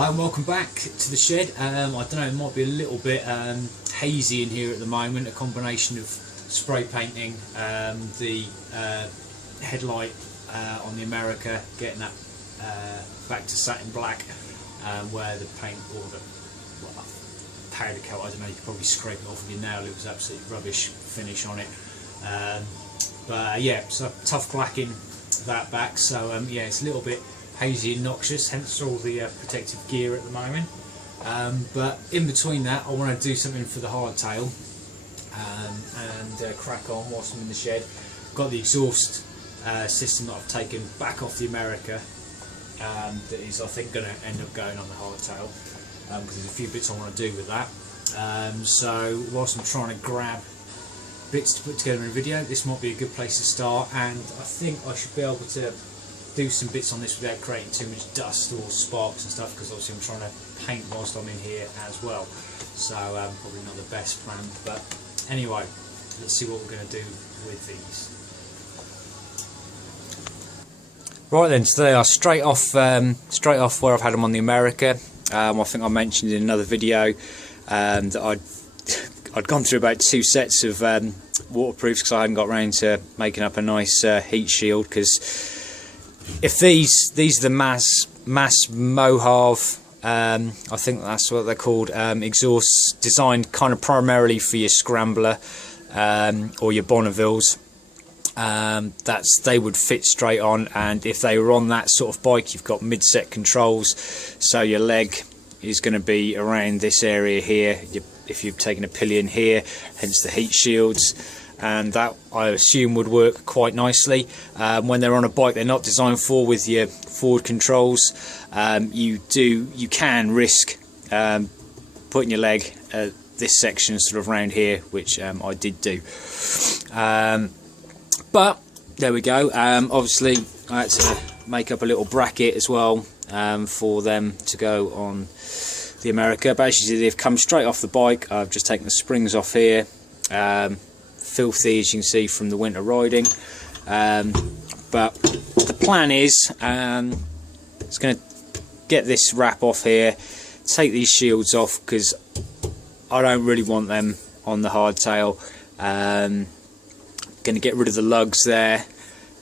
Hello and welcome back to the shed. I don't know, it might be a little bit hazy in here at the moment, a combination of spray painting, the headlight on the America, getting that back to satin black, where the paint or the powder coat, I don't know, you could probably scrape it off with your nail, it was absolutely rubbish finish on it. But yeah, so tough blacking that back, so yeah, it's a little bit hazy and noxious, hence all the protective gear at the moment. But in between that, I want to do something for the hardtail and crack on whilst I'm in the shed. Got the exhaust system that I've taken back off the America, that is I think going to end up going on the hardtail, because there's a few bits I want to do with that. So whilst I'm trying to grab bits to put together in a video, this might be a good place to start, and I think I should be able to do some bits on this without creating too much dust or sparks and stuff, because obviously I'm trying to paint whilst I'm in here as well, so probably not the best plan. But anyway, let's see what we're going to do with these. Right then, so they are straight off where I've had them on the America. I think I mentioned in another video that I'd gone through about 2 sets of waterproofs because I hadn't got around to making up a nice heat shield. Because if these are the mass Mohave, I think that's what they're called, exhausts designed kind of primarily for your Scrambler or your Bonnevilles. They would fit straight on, and if they were on that sort of bike, you've got mid-set controls, so your leg is going to be around this area here. If you're taking a pillion here, hence the heat shields, and that I assume would work quite nicely. When they're on a bike they're not designed for, with your forward controls, you can risk putting your leg at this section sort of round here, which I did do. But there we go. Obviously I had to make up a little bracket as well for them to go on the America. Basically they've come straight off the bike. I've just taken the springs off here, filthy as you can see from the winter riding, but the plan is it's going to get this wrap off here, take these shields off because I don't really want them on the hardtail. Going to get rid of the lugs there.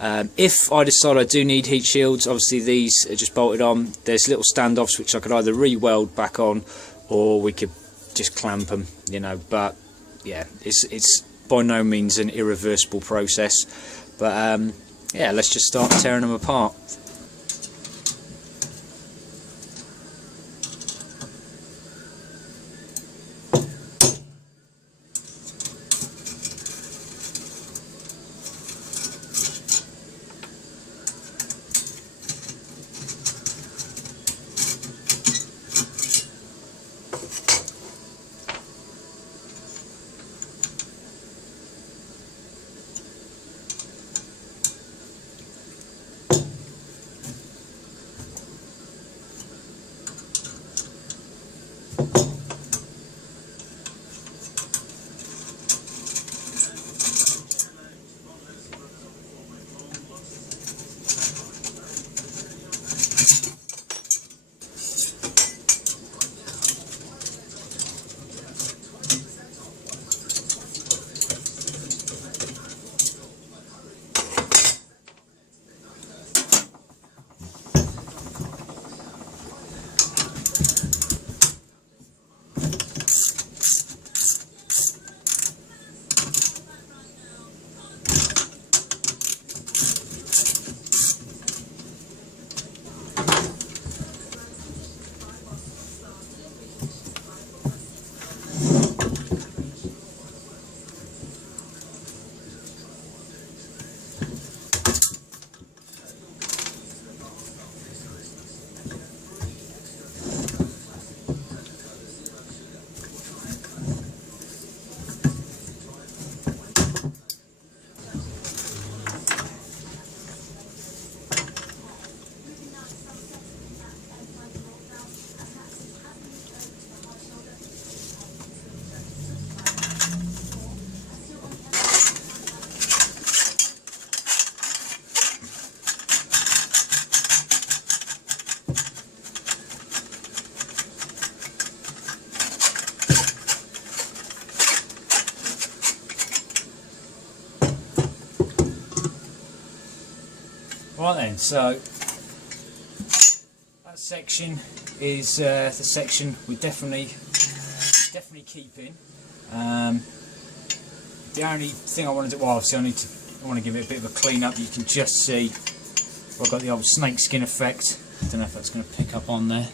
If I decide I do need heat shields, obviously these are just bolted on. There's little standoffs which I could either re-weld back on, or we could just clamp them, you know. But yeah, it's by no means an irreversible process. But yeah, let's just start tearing them apart. Right then, so that section is the section we're definitely keeping. The only thing I want to do, well, obviously I want to give it a bit of a clean up. You can just see I've got the old snake skin effect. I don't know if that's going to pick up on there.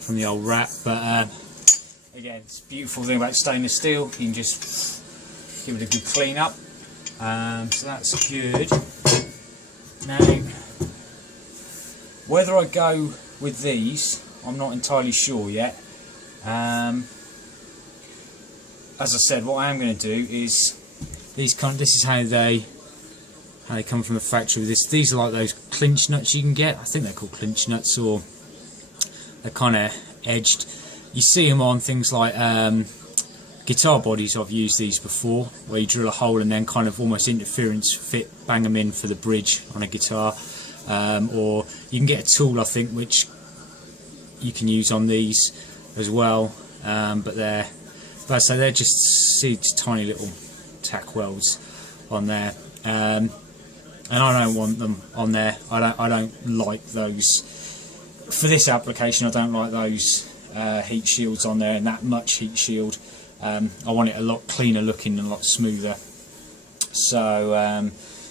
From the old wrap, but again, it's a beautiful thing about stainless steel. You can just give it a good clean up. So that's good. Now, whether I go with these, I'm not entirely sure yet. As I said, what I am going to do is this is how they come from the factory with this. These are like those clinch nuts you can get. I think they're called clinch nuts, or they're kind of edged. You see them on things like guitar bodies. I've used these before, where you drill a hole and then kind of almost interference fit, bang them in for the bridge on a guitar. Or you can get a tool, I think, which you can use on these as well. But they're just tiny little tack welds on there. And I don't want them on there. I don't like those for this application. I don't like those heat shields on there, and that much heat shield. I want it a lot cleaner looking and a lot smoother. So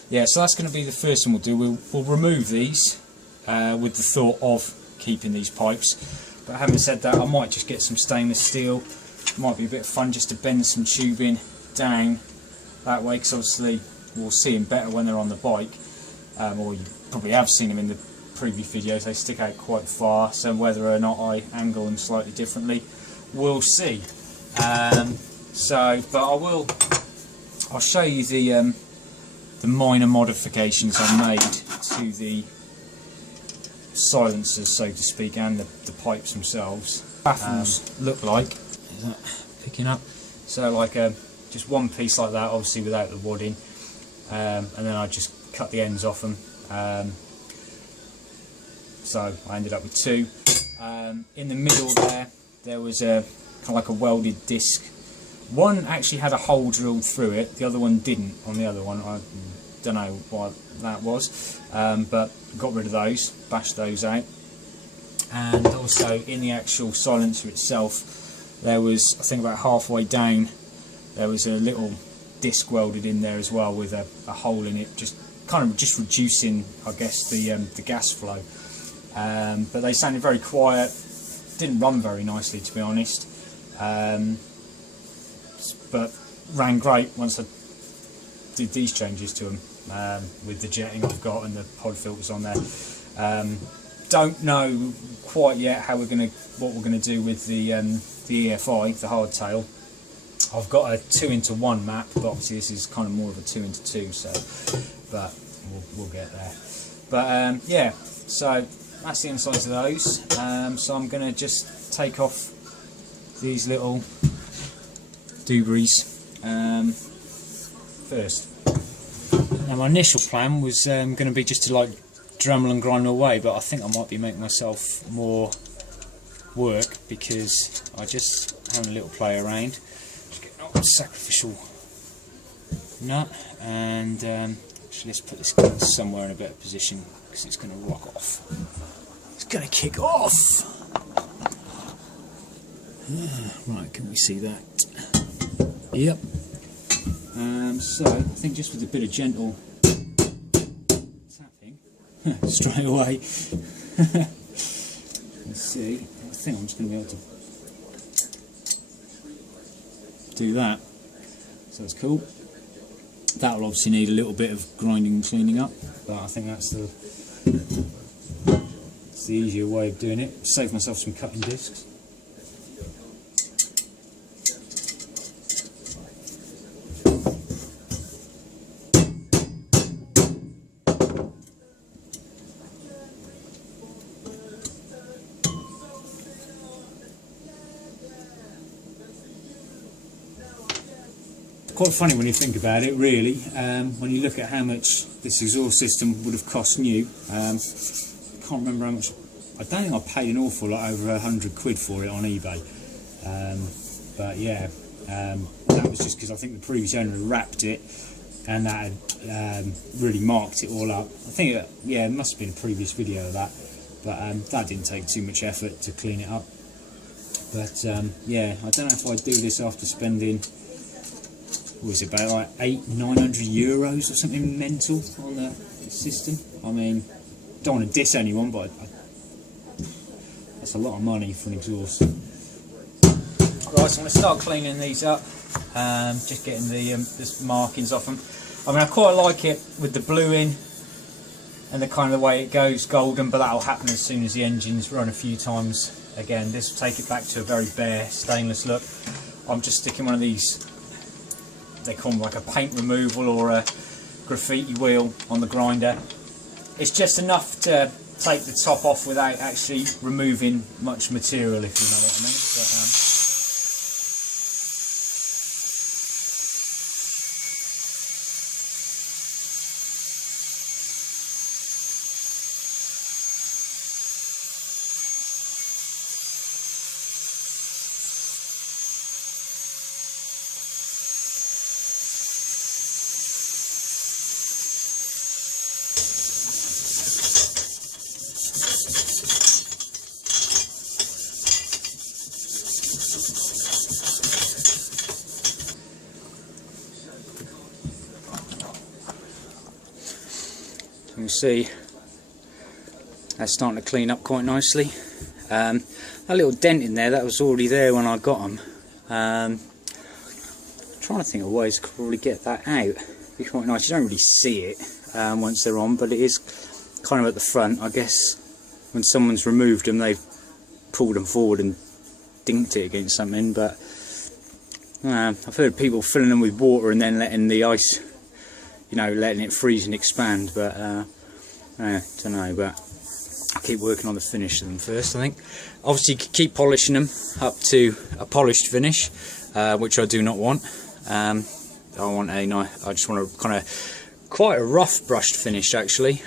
yeah, so that's going to be the first thing we'll do. We'll remove these with the thought of keeping these pipes. But having said that, I might just get some stainless steel. It might be a bit of fun just to bend some tubing down that way, because obviously we'll see them better when they're on the bike, or you probably have seen them in the previous videos. They stick out quite far, so whether or not I angle them slightly differently, we'll see. But I'll show you the minor modifications I made to the silencers, so to speak, and the pipes themselves. Baffles look like, is that picking up? So like just one piece like that, obviously without the wadding, and then I just cut the ends off them. So I ended up with two. In the middle there was a kind of like a welded disc. One actually had a hole drilled through it, the other one didn't. On the other one, I don't know why that was, but got rid of those, bashed those out. And also in the actual silencer itself, there was, I think about halfway down, there was a little disc welded in there as well, with a hole in it, just kind of just reducing, I guess, the gas flow. But they sounded very quiet, didn't run very nicely, to be honest, but ran great once I did these changes to them, with the jetting I've got and the pod filters on there. Don't know quite yet what we're gonna do with the EFI, the hardtail. I've got a 2:1 map, but obviously this is kind of more of a 2:2, so but we'll get there. But yeah, so that's the insides of those. So I'm gonna just take off these little doobies first. Now my initial plan was going to be just to like Dremel and grind away, but I think I might be making myself more work, because I just having a little play around. Just get a sacrificial nut, and actually let's put this gun somewhere in a better position, because it's going to rock off. It's going to kick off. Right, can we see that? Yep. So I think just with a bit of gentle tapping straight away. Let's see. I think I'm just going to be able to do that. So that's cool. That will obviously need a little bit of grinding and cleaning up, but I think that's the easier way of doing it. Save myself some cutting discs. Quite funny when you think about it, really, when you look at how much this exhaust system would have cost new. I can't remember how much. I don't think I paid an awful lot, over £100 for it on eBay. But yeah, that was just because I think the previous owner had wrapped it and that had really marked it all up. I think it must have been a previous video of that, but that didn't take too much effort to clean it up. But yeah, I don't know if I'd do this after spending, what was it, about like 800-900 euros or something mental on the system. I mean, don't want to diss anyone, but that's a lot of money for an exhaust. Right, so I'm going to start cleaning these up, just getting the markings off them. I mean, I quite like it with the blue in and the kind of the way it goes golden, but that'll happen as soon as the engine's run a few times. Again, this will take it back to a very bare stainless look. I'm just sticking one of these, they call them like a paint removal or a graffiti wheel on the grinder. It's just enough to take the top off without actually removing much material, if you know what I mean. But, you can see that's starting to clean up quite nicely. That little dent in there, that was already there when I got them. Trying to think of ways I could probably get that out. It'd be quite nice. You don't really see it once they're on, but it is kind of at the front. I guess when someone's removed them, they've pulled them forward and dinked it against something. But I've heard people filling them with water and then letting the ice, you know, letting it freeze and expand, but I don't know, but I'll keep working on the finish of them first, I think. Obviously keep polishing them up to a polished finish, which I do not want. I just want a kind of quite a rough brushed finish actually,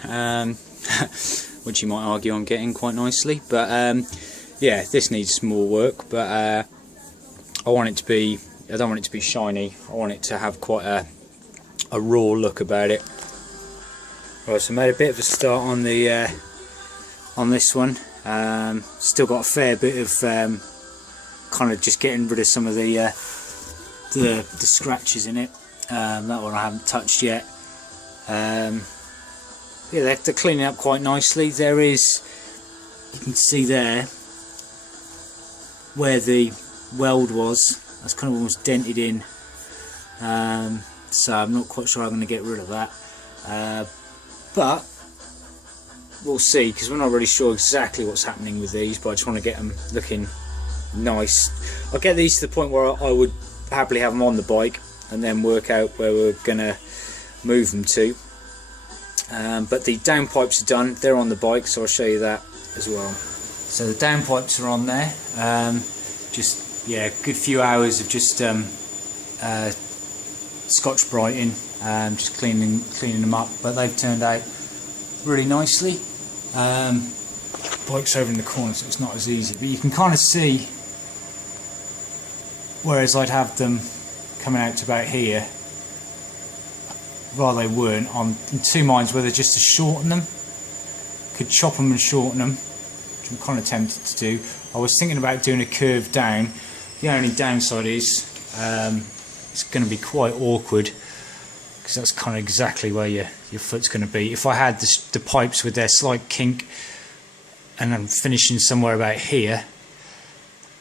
which you might argue I'm getting quite nicely, but yeah, this needs more work, but I don't want it to be shiny. I want it to have quite a raw look about it. Right, so I made a bit of a start on the on this one. Still got a fair bit of kind of just getting rid of some of the scratches in it. That one I haven't touched yet. Yeah, they're cleaning up quite nicely. There is, you can see there where the weld was. That's kind of almost dented in. So I'm not quite sure I'm going to get rid of that, but we'll see, because we're not really sure exactly what's happening with these, but I just want to get them looking nice. I'll get these to the point where I would happily have them on the bike and then work out where we're going to move them to. But the downpipes are done, they're on the bike, so I'll show you that as well. So the downpipes are on there. Just, yeah, a good few hours of just Scotch Brighting, just cleaning them up, but they've turned out really nicely. Bike's over in the corner, so it's not as easy, but you can kind of see, whereas I'd have them coming out to about here, rather they weren't, I'm in two minds whether just to shorten them. Could chop them and shorten them, which I'm kind of tempted to do. I was thinking about doing a curve down. The only downside is it's going to be quite awkward, because that's kind of exactly where your foot's going to be. If I had the pipes with their slight kink and I'm finishing somewhere about here,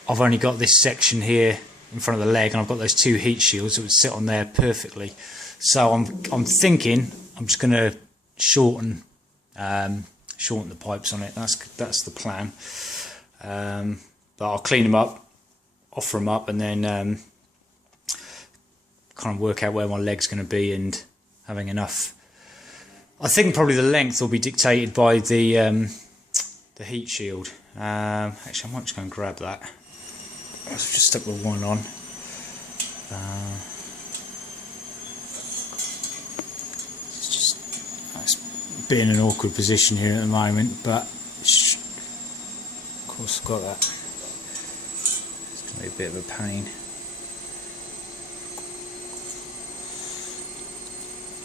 I've only got this section here in front of the leg, and I've got those two heat shields that would sit on there perfectly. So I'm thinking I'm just going to shorten the pipes on it. That's the plan. But I'll clean them up, offer them up, and then kind of work out where my leg's going to be and having enough. I think probably the length will be dictated by the heat shield. Actually, I might just go and grab that. I've just stuck with one on. It's just, that's being in an awkward position here at the moment, but of course I've got that. It's going to be a bit of a pain.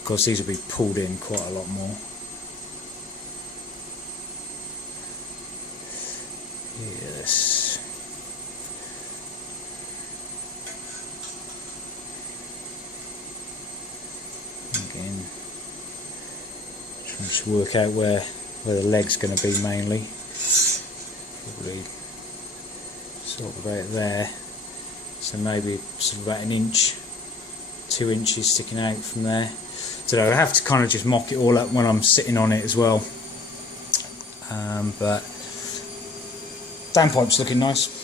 Of course these will be pulled in quite a lot more. Yes. Again, trying to work out where the leg's going to be mainly. Probably sort of about there. So maybe sort of about an inch, 2 inches sticking out from there. So I have to kind of just mock it all up when I'm sitting on it as well. But downpipe's looking nice.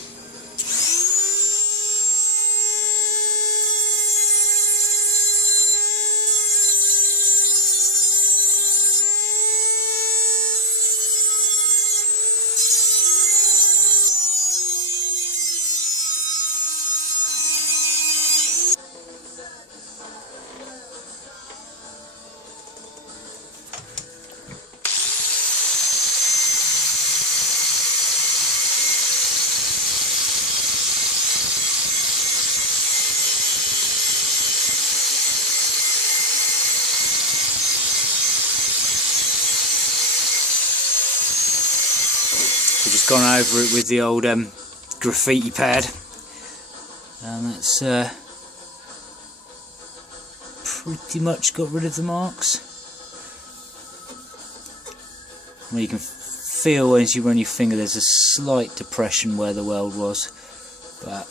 We've just gone over it with the old graffiti pad, and that's pretty much got rid of the marks. Well, you can feel as you run your finger there's a slight depression where the weld was, but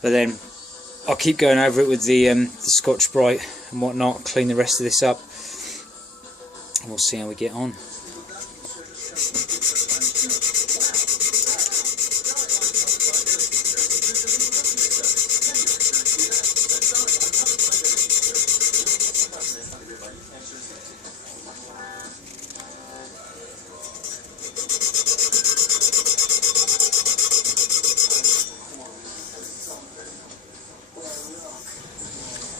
then I'll keep going over it with the Scotch-Brite and whatnot, clean the rest of this up, and we'll see how we get on.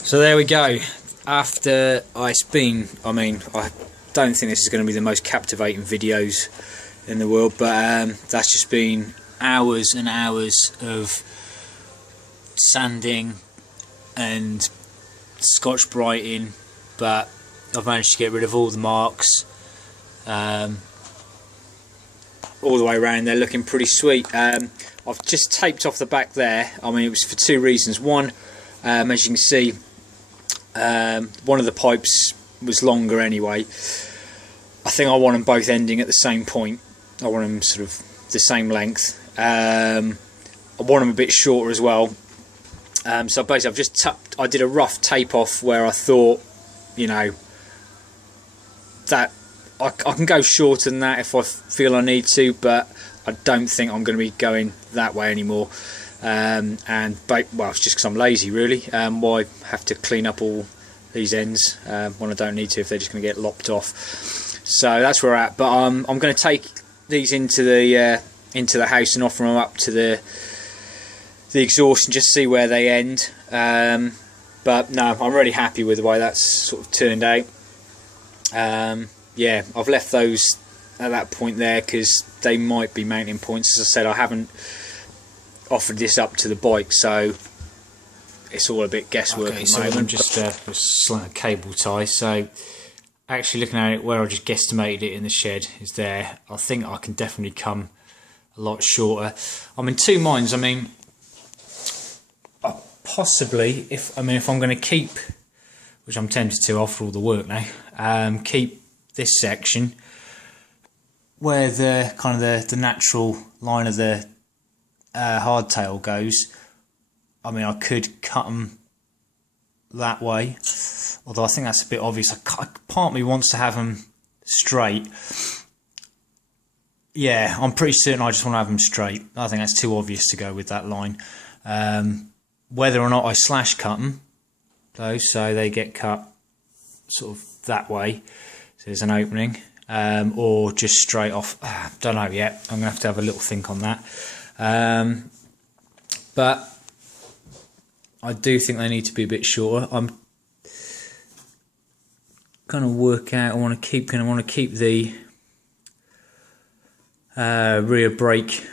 So there we go. After it's been, I mean, I don't think this is going to be the most captivating videos in the world, but that's just been hours and hours of sanding and Scotch-Briting, but I've managed to get rid of all the marks all the way around. They're looking pretty sweet. I've just taped off the back there. I mean, it was for two reasons. One, as you can see, one of the pipes was longer anyway. I think I want them both ending at the same point. I want them sort of the same length. I want them a bit shorter as well. So basically I've just I did a rough tape off where I thought, you know, that I can go shorter than that if I feel I need to, but I don't think I'm going to be going that way anymore. Well, it's just because I'm lazy really. Why have to clean up all these ends when I don't need to if they're just going to get lopped off? So that's where we're at. But I'm going to take these into the house and offer them up to the exhaust and just see where they end. But no, I'm really happy with the way that's sort of turned out. Yeah, I've left those at that point there because they might be mounting points. As I said, I haven't offered this up to the bike, so it's all a bit guesswork at the moment. I'm just a cable tie. So actually looking at it where I just guesstimated it in the shed is there. I think I can definitely come a lot shorter. I'm in two minds. I mean, possibly if I'm going to keep, which I'm tempted to after all the work now, keep this section where the kind of the natural line of the hardtail goes. I mean, I could cut them that way, although I think that's a bit obvious. Part of me wants to have them straight. Yeah, I'm pretty certain I just want to have them straight. I think that's too obvious to go with that line. Whether or not I slash cut them, though, so they get cut sort of that way, so there's an opening, or just straight off. Don't know yet. I'm going to have a little think on that. But I do think they need to be a bit shorter. I'm going to work out. I want to keep the rear brake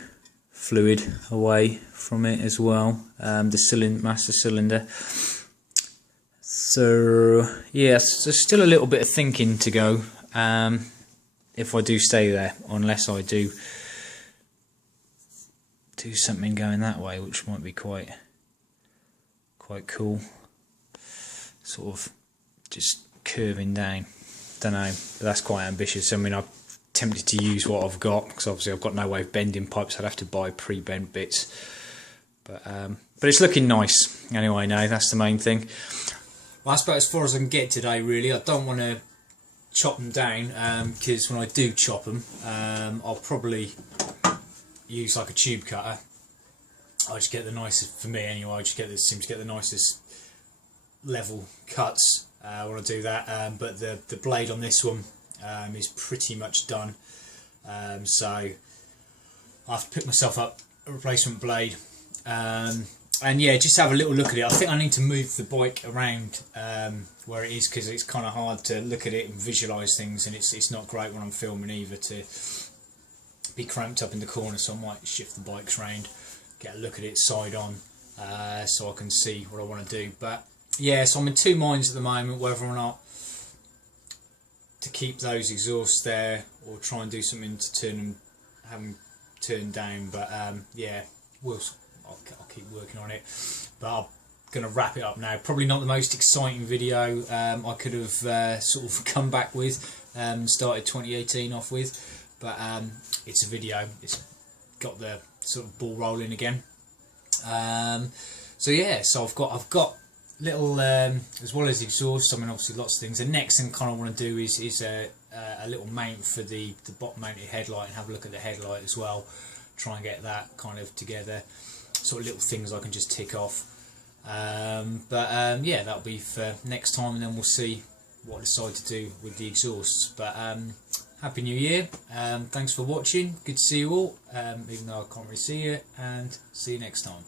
fluid away from it as well. The master cylinder. So yeah, there's still a little bit of thinking to go if I do stay there, unless I do something going that way, which might be quite cool, sort of just curving down. Don't know, but that's quite ambitious. I mean, I'm tempted to use what I've got, because obviously I've got no way of bending pipes. I'd have to buy pre-bent bits, but it's looking nice anyway. Now that's the main thing. Well, that's about as far as I can get today, really. I don't want to chop them down, because when I do chop them, I'll probably use like a tube cutter. I just get the nicest, for me anyway, I just seem to get the nicest level cuts when I do that. But the blade on this one is pretty much done, so I have to pick myself up a replacement blade. And yeah, just have a little look at it. I think I need to move the bike around where it is, because it's kind of hard to look at it and visualise things, and it's not great when I'm filming either to be cramped up in the corner. So I might shift the bikes round, get a look at it side on, so I can see what I want to do. But yeah, so I'm in two minds at the moment whether or not to keep those exhausts there or try and do something to turn them, have them turned down. But yeah, I'll keep working on it. But I'm going to wrap it up now. Probably not the most exciting video I could have sort of come back with, started 2018 off with, but it's a video. It's got the sort of ball rolling again. So yeah, so I've got little as well as exhaust. I mean, obviously lots of things. The next thing I kind of want to do is a little mount for the bottom mounted headlight, and have a look at the headlight as well. Try and get that kind of together. Sort of little things I can just tick off. But yeah, that'll be for next time, and then we'll see what I decide to do with the exhausts. But Happy New Year. Thanks for watching. Good to see you all, even though I can't really see you, and see you next time.